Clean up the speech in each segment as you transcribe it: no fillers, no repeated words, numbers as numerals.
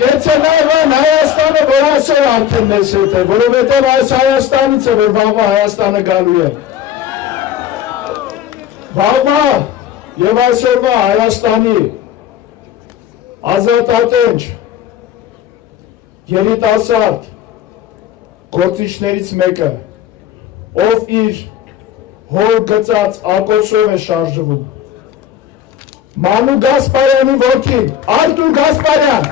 Կեցենայվան Հայաստանը որ ասեր արդեն մեզ հետ է, որովհետև այս Հայաստանից է, որ վաղվա Հայաստանը գալու է։ Վաղվա և այսօրվա Հայաստանի ազատատենչ երիտասարդ գործիչներից մեկը, ով իր հոր գծած ակոսով է շարժվում։ Մանու Գասպարյանի որդին, Արտուր Գասպարյան։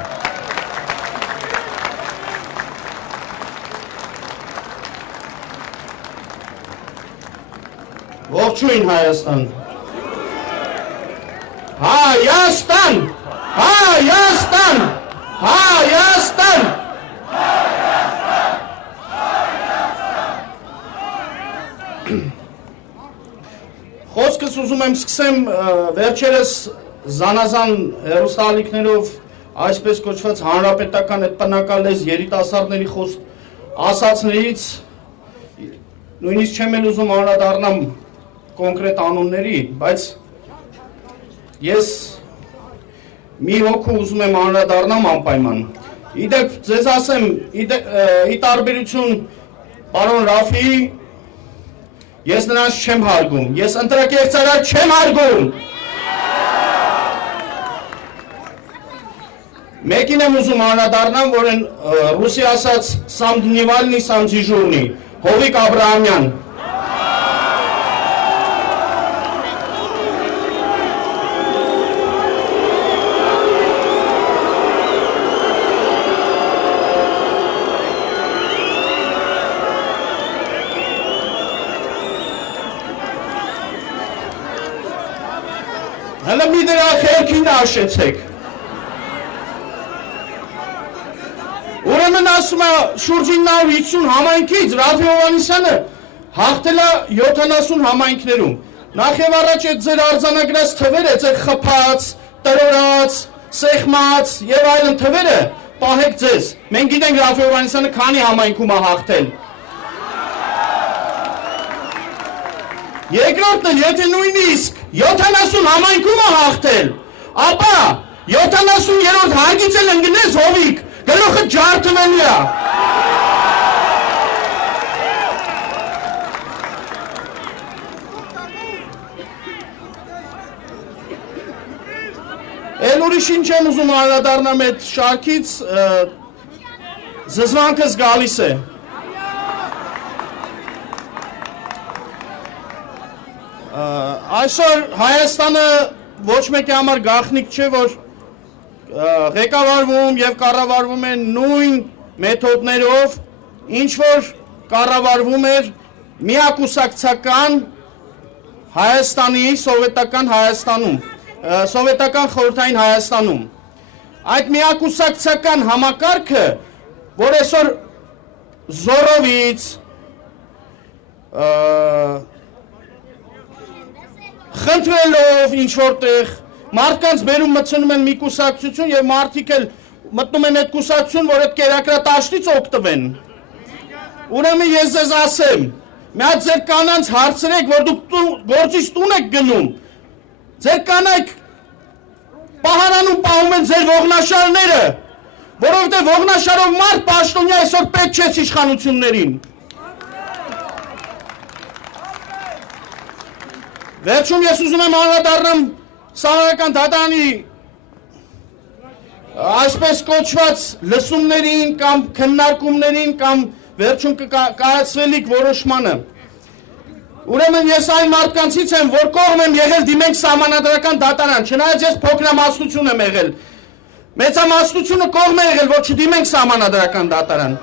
Ողջույն Հայաստան։ Հայաստան! Հայաստան! Հայաստան! Խոսքս ուզում եմ սկսեմ վերջերս զանազան հեռուստաալիքներով այսպես կոչված հանրապետական այդ բնակալեզ երիտասարդների ասածներից նույնիսկ չեմ էլ ուզում անդրադառնամ կոնկրետ անունների, բայց ես մի հոգու ուզում եմ անդրադառնամ անպայման։ Իդեպ ձեզ ասեմ, ի տարբերություն պարոն Ռաֆիի, ես նրանց չեմ հարգում, ես ընտրակերտարար չեմ հարգում։ Մեկին եմ ուզում անդրադառնամ, որ են ռուսի ասած «Սամ դնիվալնի, սամ դիժուրնի», Հովիկ Աբրահամյան։ Հələ մի դրա խելքին աշեցեք։ Ուրեմն ասում է շուրջ 950 համայնքից Ռաֆի Հովհաննիսյանը հաղթել է 70 համայնքներում։ Նախ եւ առաջ այդ ձեր արձանագրած թվերը, ձեր խփած, տրորած, սեղմած եւ այլն թվերը պահեք ձեզ։ Մենք գիտենք Ռաֆի Հովհաննիսյանը քանի համայնքում է հաղթել։ Երկրորդն էլ, եթե նույնիսկ 70 համայնքում է հաղթել, ապա 70-րդ հարգից էլ ընկնես Հովիկ, գլուխը ջարդվելու է։ Էլ ուրիշին չեմ ուզում անդրադառնամ այդ շարքից, զզվանքս գալիս է։ Այսօր Հայաստանը ոչ մեկի համար գաղտնիք չէ, որ ղեկավարվում և կառավարվում է նույն մեթոդներով, ինչ որ կառավարվում էր միակուսակցական Հայաստանի, սովետական Հայաստանում, սովետական խորհրդային Հայաստանում։ Այդ միակուսակցական համակարգը, որ այսօր զորովից, խնդրելով ինչ-որտեղ, մարդկանց բերում մտցնում են մի կուսակցություն և մարդիկ էլ մտնում են այդ կուսակցություն, որ այդ կերակրատաշտից օգտվեն։ Ուրեմն ես ձեզ ասեմ, մի հատ ձեր կանանց հարցրեք, որ դուք գործից տուն եք գնում, ձեր կանայք պահարանում պահում են ձեր ողնաշարները, որովհետև ողնաշարով մարդ պաշտոնյա այսօր պետք չէ իշխանություններին։ Վերջում ես ուզում եմ անդրադառնամ Սահմանադրական դատարանի այսպես կոչված լսումներին կամ քննարկումներին կամ վերջում կայացվելիք որոշմանը։ Ուրեմն ես այն մարդկանցից եմ, որ կողմ եմ եղել դիմենք Սահմանադրական դատարան, չնայած ես փոքրամասնություն եմ եղել։ Մեծամասնությունը կողմ է եղել, որ չդիմենք Սահմանադրական դատարան։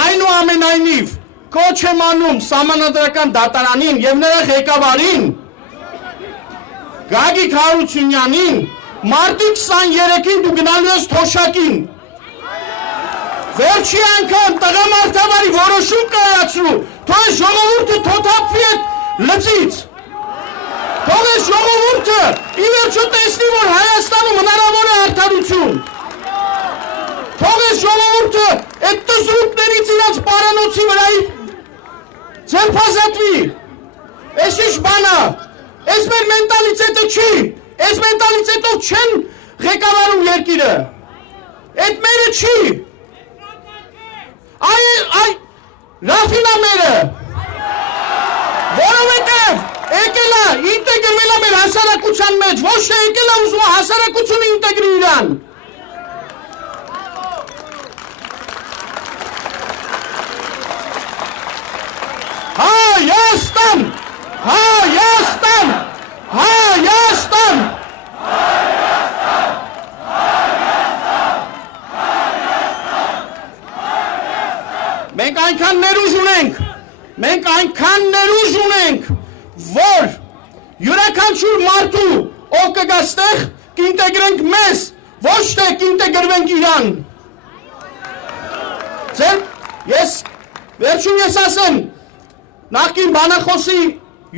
Այնուամենայնիվ, կոչ եմ անում Սահմանադրական դատարանին և նրա ղեկավարին Գագիկ Հարությունյանին, մարտի 23-ին դու գնալու ես թոշակին։ Վերջի անգամ տղամարդավարի որոշում կայացրու, թող այս ժողովուրդը թոթափվի այդ լծից։ Թող այս ժողովուրդը ի վերջո տեսնի, որ Հայաստանում հնարավոր է արդարություն։ Թող այս ժողովուրդը այդ տզրուկներից իրաց պարանոցի վրայի ձերբազատվի։ Այս ինչ բան է։ Այս մեր մենտալիտետը չի, այս մենտալիտետով չեն ղեկավարում երկիրը։ Այդ մերը չի։ Այ Ռաֆինա մերը։ Որովհետև եկել է ինտեգրվել է մեր հասարակության մեջ, ոչ թե եկել է ուզում է հասարակությունը ինտեգրի իրան։ Հայաստան! Հայաստան! Հայաստան! Մենք այնքան ներուժ ունենք, որ յուրաքանչյուր մարդու, ով կգա ստեղ, կինտեգրենք մեզ, ոչ թե կինտեգրվենք իրան։ Վերջում ես ասեմ, նախկին բանախոսի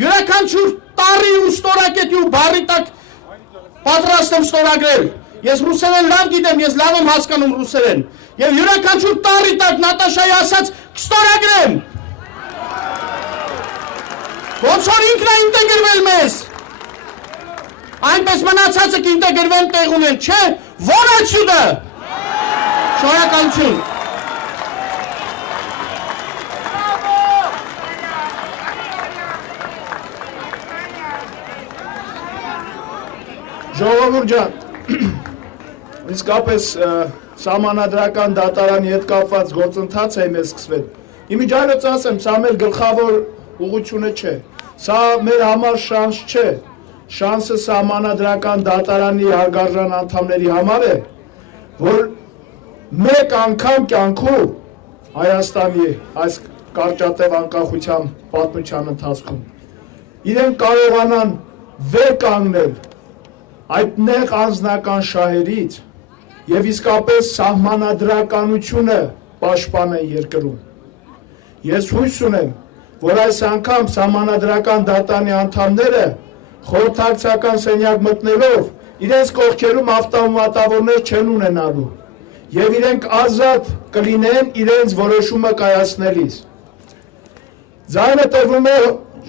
յուրաքանչյուր տառի ու ստորակետի ու բառի տակ պատրաստ եմ ստորագրել։ Ես ռուսերեն լավ գիտեմ, ես լավ եմ հասկանում ռուսերեն։ Եվ յուրաքանչյուր տառի տակ Նատաշայի ասած կստորագրեմ։ Ոնց որ ինքն է ինտեգրվել մեզ։ Այնպես մնացածը կինտեգրվեն տեղ ունեն, չէ՞։ Ո՞ր աչյուդը։ Շնորհակալություն։ Ժողովուրդ ջան, իսկապես սահմանադրական դատարանի հետ կապված գործընթաց է մեզ սկսվել։ Իմիջիայլոց ասեմ, սա մեր գլխավոր ուղղությունը չէ։ Սա մեր համար շանս չէ։ Շանսը սահմանադրական դատարանի հարգարժան անդամների համար է, որ մեկ անգամ կյանքում Հայաստանի այս կարճատև անկախության պատմության ընթացքում իրեն կարողանան վեր կանգնել այդ նեղ անձնական շահերից եւ իսկապես սահմանադրականությունը պաշտպանեն երկրում։ Ես հույս ունեմ, որ այս անգամ սահմանադրական դատարանի անդամները խորհրդակցական սենյակ մտնելով իրենց կողքերում ավտոմատավորներ չեն ունենալու եւ իրենք ազատ կլինեն իրենց որոշումը կայացնելիս։ Ձայնը տրվում է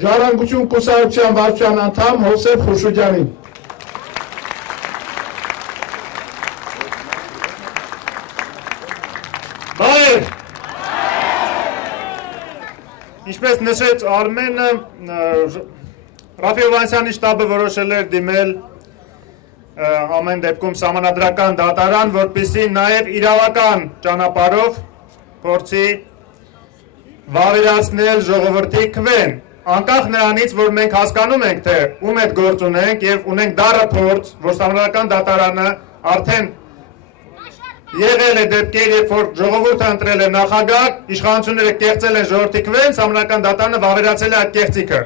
Ժառանգություն կուսակցության վարչության անդամ Հովսեփ Խուրշուդյանին։ Բայեր, ինչպես նշեց Արմենը, Ռաֆի Հովհաննիսյանի շտաբը որոշել էր դիմել ամեն դեպքում սահմանադրական դատարան, որպեսզի նաև իրավական ճանապարհով փորձի վավերացնել ժողովրդի քվեն, անկախ նրանից, որ մենք հասկանում ենք, թե ում հետ գործ ունենք եւ ունենք դառը փորձ, որ սահմանադրական դատարանը արդեն եղել է դեպքեր, երբ որ ժողովուրդը ընտրել է նախագահ, իշխանությունները կեղծել են ժողովրդի քվեն, սահմանադրական դատարանը վավերացել է այդ կեղծիքը։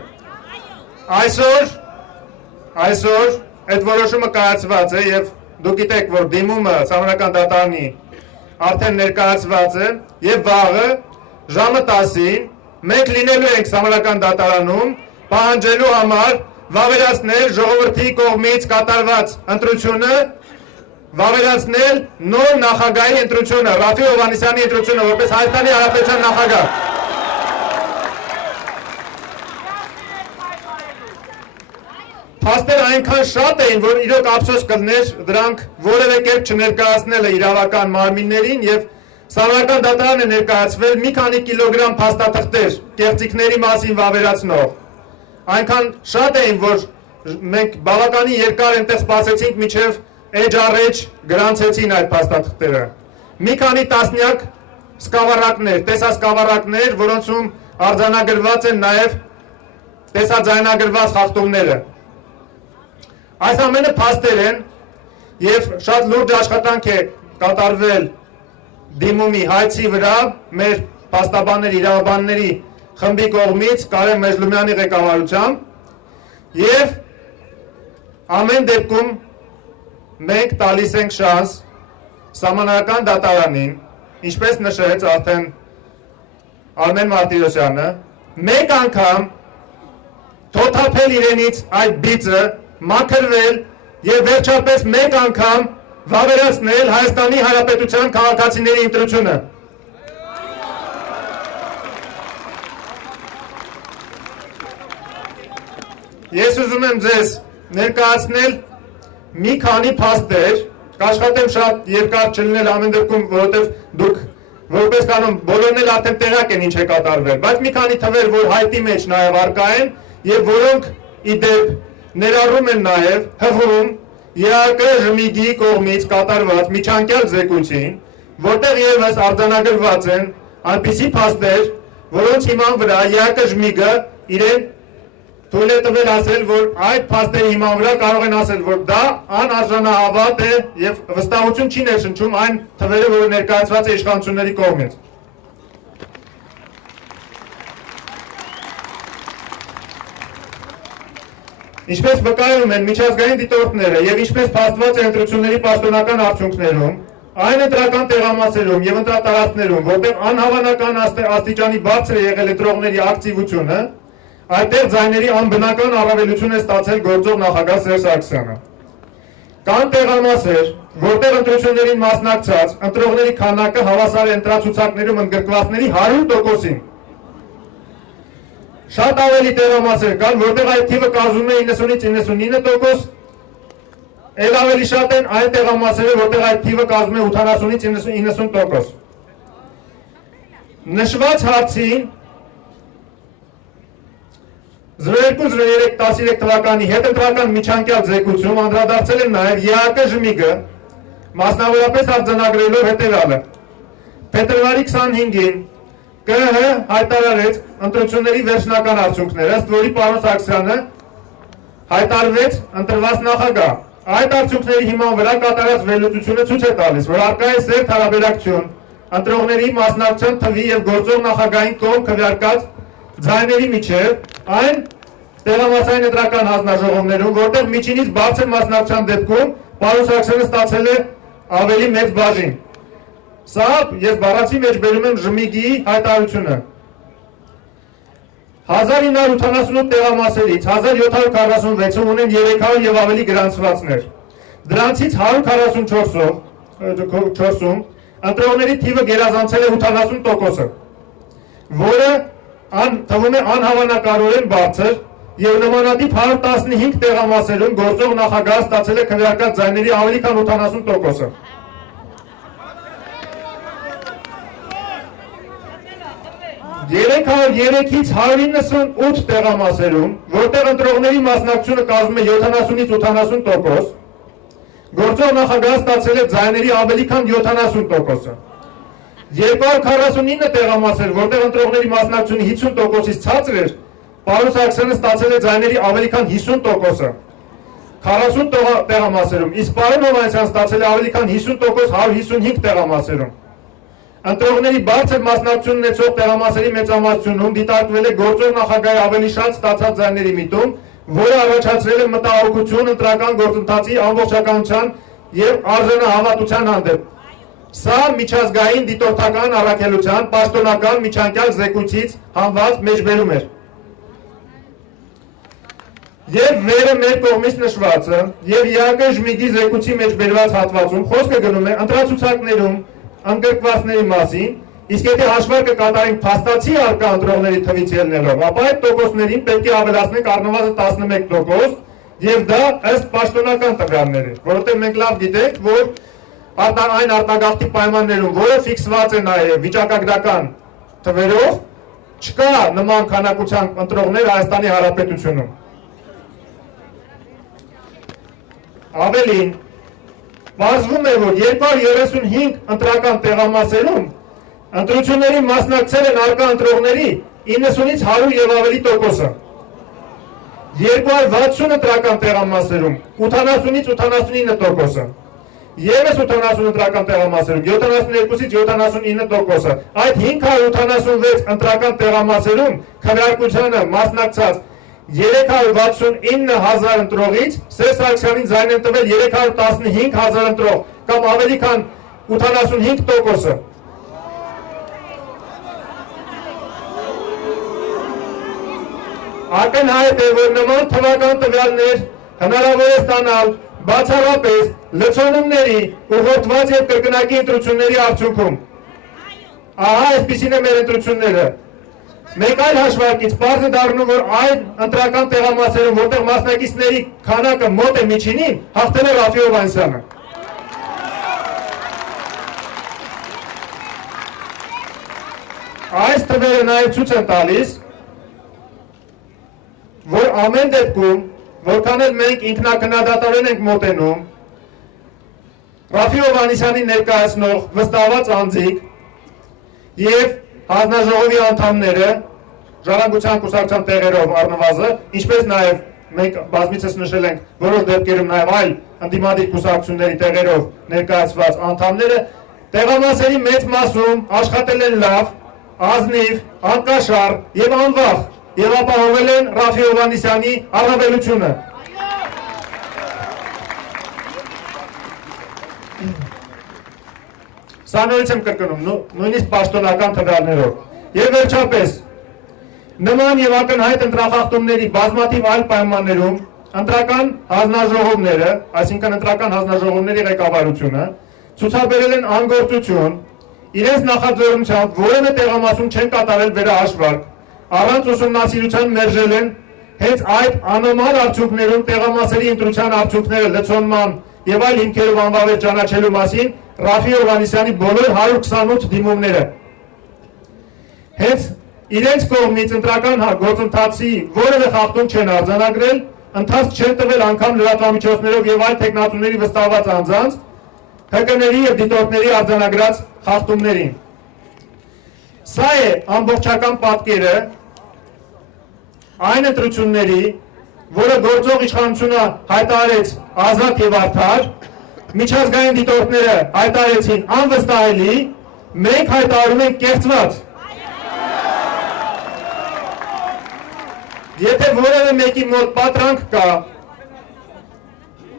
Այսօր այդ որոշումը կայացված է եւ դուք գիտեք, որ դիմումը սահմանադրական դատարանի արդեն ներկայացված է եւ վաղը ժամը 10-ին մենք լինելու ենք սահմանադրական դատարանում պահանջելու համար վավերացնել ժողովրդի կողմից կատարված ընտրությունը, վավերացնել նոր նախագահի ընտրությունը, Ռաֆի Հովհաննիսյանի ընտրությունը որպես Հայաստանի Հանրապետության նախագահ։ Փաստերը այնքան շատ էին, որ իրոք ափսոս կլներ դրանք որևէ կերպ չներկայացնելը իրավական մարմիններին եւ սահմանադրական դատարանը ներկայացվել մի քանի կիլոգրամ փաստաթղթեր կեղծիքների մասին վավերացնող։ Այնքան շատ էին, որ մենք բավականին երկար այնտեղ սպասեցինք, մինչև էջ գրանցեցին այդ փաստաթղթերը։ Մի քանի տասնյակ սկավառակներ, տեսասկավառակներ, որոնցում արձանագրված են նաև տեսաձայնագրված խախտումները։ Այս ամենը փաստեր են եւ շատ լուրջ աշխատանք է կատարվել դիմումի հայցի վրա մեր փաստաբանների, իրավաբանների խմբի կողմից Կարեն Մեժլումյանի ղեկավարությամբ եւ ամեն դեպքում մենք տալիս ենք շանս սահմանադրական դատարանին, ինչպես նշեց արդեն Արմեն Մարտիրոսյանը, մեկ անգամ թոթափել իրենից այդ բիծը, մաքրվել եւ վերջապես մեկ անգամ վավերացնել Հայաստանի Հանրապետության քաղաքացիների ընտրությունը։ Ես ուզում եմ ձեզ ներկայացնել մի քանի փաստեր, կաշխատեմ շատ երկար չլինել ամեն դեպքում, որովհետև դուք որպես կանոն բոլորն էլ արդեն տեղյակ են ինչ է կատարվել, բայց մի քանի թվեր, որ հայտի մեջ նաև արկա են եւ որոնք ի դեպ ներառում են նաև հղում ԵԱԿ ԺՄԻԳ-ի կողմից կատարված միջանկյալ զեկույցին, որտեղ եւս արձանագրված են այնպիսի փաստեր, որոնց հիման վրա ԵԱԿ ԺՄԻԳ-ը իրեն թույլ է տվել ասել, որ այդ փաստերի հիման վրա կարող են ասել, որ դա անարժանահավատ է եւ վստահություն չի ներշնչում այն թվերը, որը ներկայացված է իշխանությունների կողմից։ Ինչպես վկայում են միջազգային դիտորդները եւ ինչպես փաստված է ընտրությունների պաշտոնական արդյունքներում, այն ընտրական տեղամասերում եւ ընտրատարածքներում, որտեղ անհավանական աստիճանի բարձր է եղել ընտրողների ակտիվությունը, այդտեղ ձայների անբնական առավելություն է ստացել գործող նախագահ Սերժ Սարգսյանը։ Կան տեղամասեր, որտեղ ընտրություններին մասնակցած ընտրողների քանակը հավասար է ընտրացուցակներում ընդգրկվածների 100%-ին։ Շատ ավելի տեղամասեր կան, որտեղ այդ թիվը կազմում է 90-ից 99%, ել ավելի շատ են այն տեղամասերը, որտեղ այդ թիվը կազմում է 80-ից 90%։ Նշված հարցին 02-03-13 թվականի հետընտրական միջանկյալ զեկույցում անդրադարձել են նաև ԵԱԿ ԺՄԻԳ-ը, մասնավորապես արձանագրելով հետևյալը. Փետրվարի 25-ին ԿՀ հայտարարեց ընտրությունների վերջնական արդյունքները, ըստ որի պարոն Սարգսյանը հայտարարեց ընտրված նախագահ։ Այդ արդյունքների հիման վրա կատարած վերլուծությունը ցույց է տալիս, որ առկա է սերտ հարաբերակցություն ընտրողների մասնակցության թվի եւ գործող նախագահային կողմ քվեարկած ձայների միջև այն տեղամասային ընտրական հանձնաժողովներում, որտեղ միջինից բարձր մասնակցության դեպքում պարոն Սարգսյանը ստացել է ավելի մեծ բաժին։ Սա ես բառացի մեջ բերում եմ ԺՄԻԳ-ի հայտարարությունը։ 1988 տեղամասերից 1746-ը ունեն 300 եւ ավելի գրանցվածներ։ Դրանցից 144-ում ընտրողների թիվը գերազանցել է 80%-ը, որը թվում է անհավանակարորեն բարձր եւ նմանատիպ 115 տեղամասերում գործող նախագահ ստացել է քվեարկած ձայների ավելի քան 80%-ը։ Երեքից 198 տեղամասերում, որտեղ ընտրողների մասնակցությունը կազմում է 70-ից 80%, գործող նախագահ ստացել է ձայների ավելի քան 70%-ը։ 249 տեղամասեր, որտեղ ընտրողների մասնակցությունը 50%-ից ցածր էր, պարոն Սարգսյանը ստացել է ձայների ավելի քան 50%-ը։ 40 տեղամասերում, իսկ պարոն Հովհաննիսյանը ստացել է ավելի քան 50% 155 տեղամասերում։ Ընտրողների բարձր մասնակցություն ունեցող տեղամասերի մեծամասնությունում դիտարկվել է գործող նախագահի ավելի շատ ստացած ձայների միտում, որը առաջացրել է մտահոգություն ընտրական գործընթացի ամբողջականության եւ արժանահավատության հանդեպ։ Սա միջազգային դիտորդական առաքելության պաշտոնական միջանկյալ զեկույցից հանված մեջբերում էր։ Եվ վերը մեր կողմից նշվածը եւ ԵԱԿ ԺՄԻԳ-ի զեկույցի մեջ բերված հատվածում խոսքը գնում է ընտրացուցակներում ընդգրկվածների մասին, իսկ եթե հաշվարկը կատարենք փաստացի արկա ընտրողների թվից ելնելով, ապա այդ տոկոսներին պետք է ավելացնենք առնվազն 11% եւ դա ըստ պաշտոնական տվյալների, որովհետեւ մենք լավ գիտենք, որ այն արտագաղթի պայմաններում, որը ֆիքսված է նաեւ վիճակագրական թվերով, չկա նման քանակության ընտրողներ Հայաստանի Հանրապետությունում։ Ավելին, պարզվում է, որ 235 ընտրական տեղամասերում ընտրություններին մասնակցել են արկա ընտրողների 90-ից 100 եւ ավելի տոկոսը։ 260 ընտրական տեղամասերում 80-ից 89%-ը։ Եվս 80 ընտրական տեղամասերում 72-ից 79%-ը։ Այդ 586 ընտրական տեղամասերում քվեարկությանը մասնակցած 369,000 ընտրողից Սերժ Սարգսյանին ձայն են տվել 315,000 ընտրող, կամ ավելի քան 85%-ը։ Ակնհայտ է, որ նման թվական տվյալներ հնարավոր է ստանալ բացառապես լցոնումների ուղղորդված եւ կրկնակի ընտրությունների արդյունքում։ Ահա այսպիսին է մեր ընտրությունները։ Մեկ այլ հաշվարկից պարզ է դառնում, որ այն ընտրական տեղամասերում, որտեղ մասնակիցների քանակը մոտ է միջինին, հաղթել է Ռաֆի Հովհաննիսյանը։ այս թվերը նաև ցույց են տալիս, որ ամեն դեպքում, որքան էլ մենք ինքնակնադատորեն ենք մոտենում, Ռաֆի Հովհաննիսյանի ներկայացնող վստահված անձիկ եւ հանձնաժողովի անդամները Ժառանգության կուսակցության տեղերով առնվազն, ինչպես նաև մենք բազմիցս նշել ենք որոշ դեպքերում նաև այլ ընդդիմադիր կուսակցությունների տեղերով ներկայացված անդամները տեղամասերի մեծ մասում աշխատել են լավ, ազնիվ, անկաշառ եւ անվախ եւ ապահովել են Ռաֆի Հովհաննիսյանի առավելությունը։ Սա նորից եմ կրկնում, նույնիսկ պաշտոնական տվյալներով։ Եվ վերջապես, նման եւ ակնհայտ ընտրախախտումների բազմաթիվ այլ պայմաններում ընտրական հանձնաժողովները, այսինքն ընտրական հանձնաժողովների ղեկավարությունը, ցուցաբերել են անգործություն, իրենց նախաձեռնությամբ որևէ տեղամասում չեն կատարել վերահաշվարկ, առանց ուսումնասիրության մերժել են հենց այդ անոմալ արդյունքներում տեղամասերի ընտրության արդյունքները լցոնման եւ այլ հիմքերով անվավեր ճանաչելու մասին Ռաֆի Հովհաննիսյանի բոլոր 128 դիմումները։ Հենց իրենց կողմից ընտրական գործընթացի որևէ խախտում չեն արձանագրել, ընթացք չեն տվել անգամ լրատվամիջոցներով եւ այլ տեխնատուների վստահված անձանց, ՀԿ-ների եւ դիտորդների արձանագրած խախտումներին։ Սա է ամբողջական պատկերը այն ընտրությունների, որը գործող իշխանությունը հայտարարեց ազատ եւ արդար, միջազգային դիտորդները հայտարարեցին անվստահելի, մենք հայտարարում ենք կեղծված։ Եթե որևէ մեկի մոտ պատրանք կա,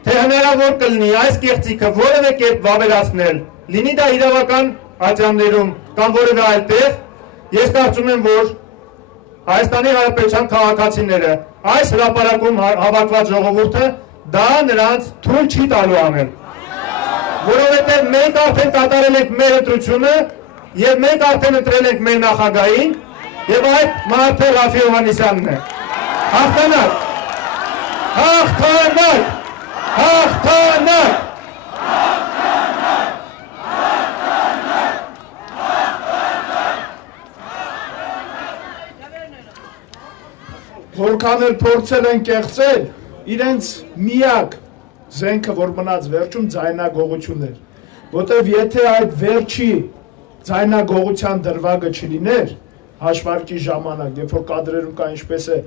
թե հնարավոր կլինի այս կեղծիքը որևէ կերպ վավերացնել, լինի դա իրավական ատյաններում կամ որևէ այլ տեղ, ես կարծում եմ, որ Հայաստանի Հանրապետության քաղաքացիները այս հրապարակում հավաքված ժողովուրդը դա նրանց թույլ չի տալու անել։ Որովհետև մենք արդեն կատարել ենք մեր ընտրությունը եւ մենք արդեն ընտրել ենք մեր նախագահին եւ այդ մարդը Ռաֆի Հովհաննիսյանն է։ Հաղթանակ։ Հաղթանակ։ Հաղթանակ։ Որքան էլ փորձել են կեղծել, իրենց միակ զենքը, որ մնաց վերջում ձայնագողությունն էր, որտեղ եթե այդ վերջի ձայնագողության դրվագը չլիներ, հաշվարկի ժամանակ, երբ որ կադրերում կա ինչպես է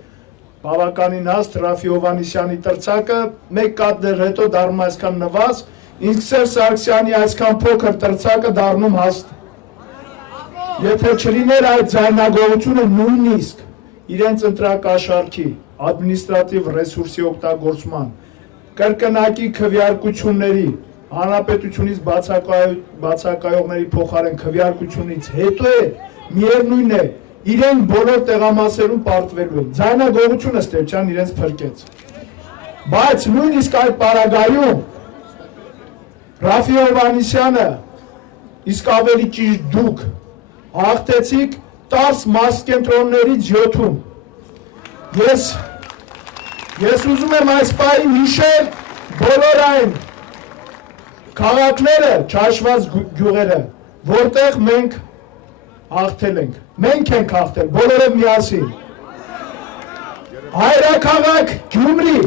բավականին հաստ Ռաֆի Հովհաննիսյանի տրցակը, մեկ կադրեր հետո դառնում այսքան նվազ, իսկ Սերժ Սարգսյանի այսքան փոքր տրցակը դառնում հաստ։ Եթե չլիներ այդ ձայնագողությունը նույնիսկ իրենց ընտրակաշառքի, ադմինիստրատիվ ռեսուրսի օգտագործման, կրկնակի քվեարկությունների, հանրապետությունից բացակայողների փոխարեն քվեարկությունից հետո է, միևնույն է, իրենք բոլոր տեղամասերում պարտվելու են։ Ձայնագողությունը Ստեփչյան իրենց փրկեց։ Բայց նույնիսկ այդ պարագայում Ռաֆի Հովհաննիսյանը, իսկ ավելի ճիշտ դուք, հաղթեցիք 10 մասկենտրոններից 7-ում։ Ես ուզում եմ այս պահին հիշել բոլոր այն քաղաքները, չհաշված գյուղերը, որտեղ մենք հաղթել ենք։ Մենք ենք հաղթել, բոլորը միասին։ Հայրաքաղաք Գյումրի,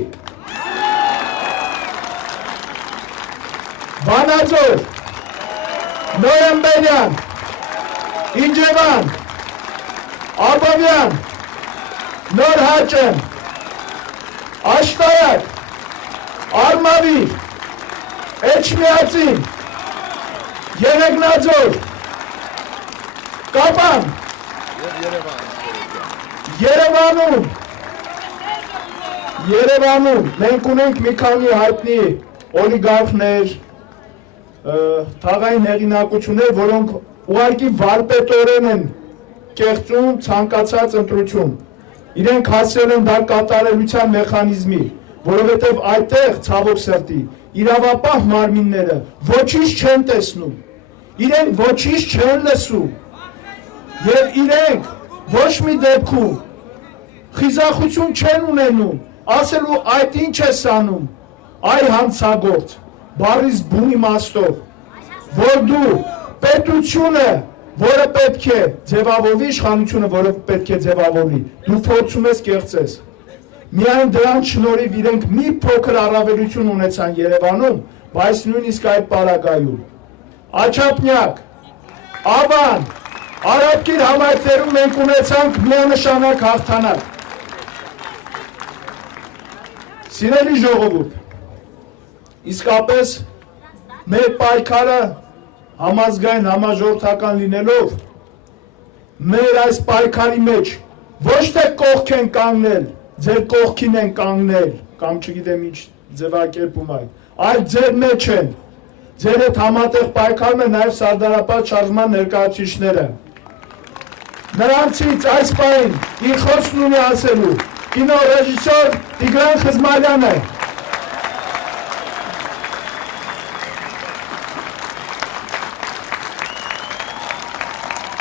Վանաձոր, Նոյեմբերյան, Ինջևան, Աբովյան, Նոր Հաճեն, Աշտարակ, Արմավիր, Էջմիածին, Երեգնաձոր, Կապան, Երևանում մենք ունենք մի քանի հայտնի օլիգարխներ, թաղային հեղինակություններ, որոնք ուղղակի վարպետորեն են կեղծում ցանկացած ընտրություն։ Իրենք հասել են դա կատարելության մեխանիզմի, որովհետև այդտեղ ցավոք սրտի իրավապահ մարմինները ոչինչ չեն տեսնում, իրենք ոչինչ չեն լսում եւ իրենք ոչ մի դեպքում խիզախություն չեն ունենում, ասելու այդ ինչ է սանում, այ հանցագործ, բառից բուն իմաստով, որ դու պետությունը որը պետք է ձևավորվի, իշխանությունը, որը պետք է ձևավորվի, դու փորձում ես կեղծես։ Միայն դրան շնորհիվ իրենք մի փոքր առավելություն ունեցան Երևանում, բայց նույնիսկ այդ պարագայում։ Աչափնյակ, Ավան, Արաբկիր համայնքներում մենք ունեցանք միանշանակ հաղթանակ։ Սիրելի ժողովուրդ, իսկապես մեր պայքարը համազգային համաժողովրդական լինելով, մեր այս պայքարի մեջ ոչ թե կողք են կանգնել, ձեր կողքին են կանգնել, կամ չգիտեմ ինչ ձևակերպում այլ ձեր մեջ են, ձեր հետ համատեղ պայքարում են նաև Սարդարապատ շարժման ներկայացուցիչները։ Նրանցից այս պահին իր խոսքն ունի ասելու կինոռեժիսոր Տիգրան Խզմալյանը։